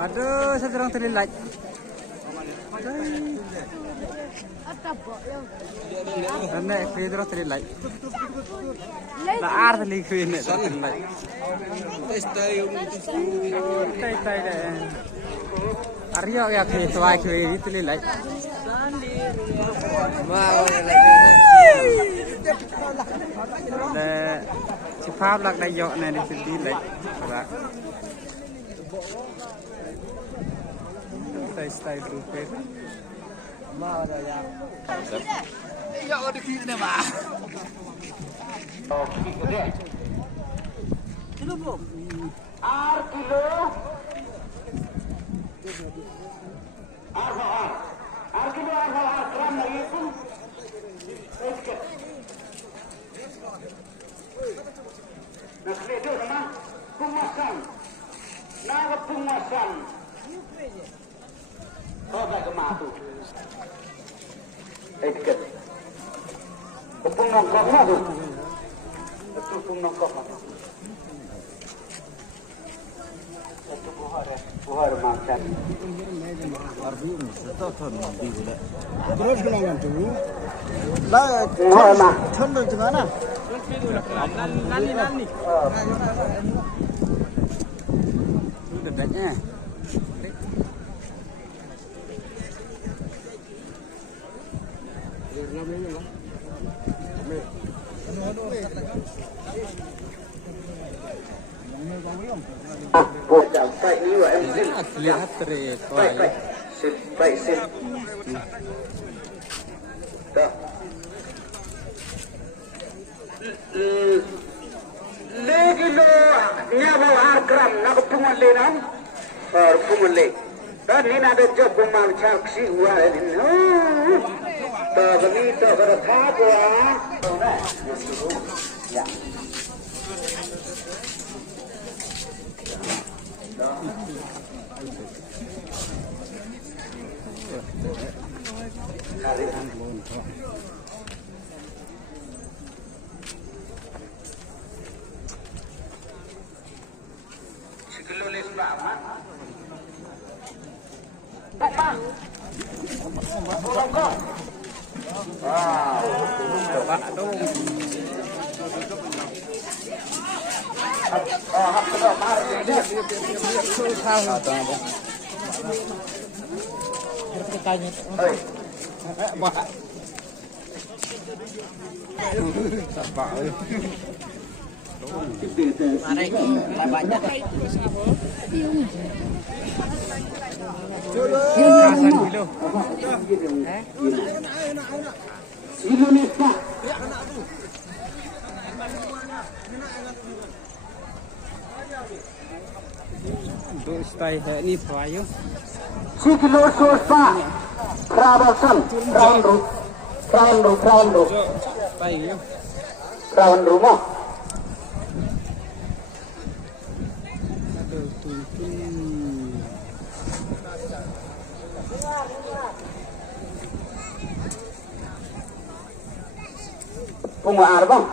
Aduh, saya terang terlilat. Naik kereta terus terlilat. Laar terlilat kereta terlilat. Tai dah. Arya ya kereta tuai kereta terlilat. Dah, cepat lak dah yok ni di terlilat. Style rupa. Mau dah ya. Ya ada kiri ni mah. Kilo belum? Kilo. Kilo gram lagi pun. Nak ledo nama pumasan. Naga pumasan. Oh, tak kematu. Ikat. Kupung nongkok tu. Itu kupung nongkok. Itu buhar makan. Arbin, setan di sini. Terus kelangan tu. Lah, buhar mah. Thundul di mana? Nani. Sudah banyak. Baik ni em lihat terus. Baik sip. Tak. Lagi lo nyawa gram nak pungan le nam. Pungan le. Dan ni ada job bumang caksi gua ni. Tak beli tak berthap gua. Ya. Sekilo les berapa? Berapa? Berapa? Wow, coba dong. Indonesia. Untuk style ni payung. Sikilo sosa. Kerabasan. Crown. Payung. Crown rumah. Aduh, Puma arbang.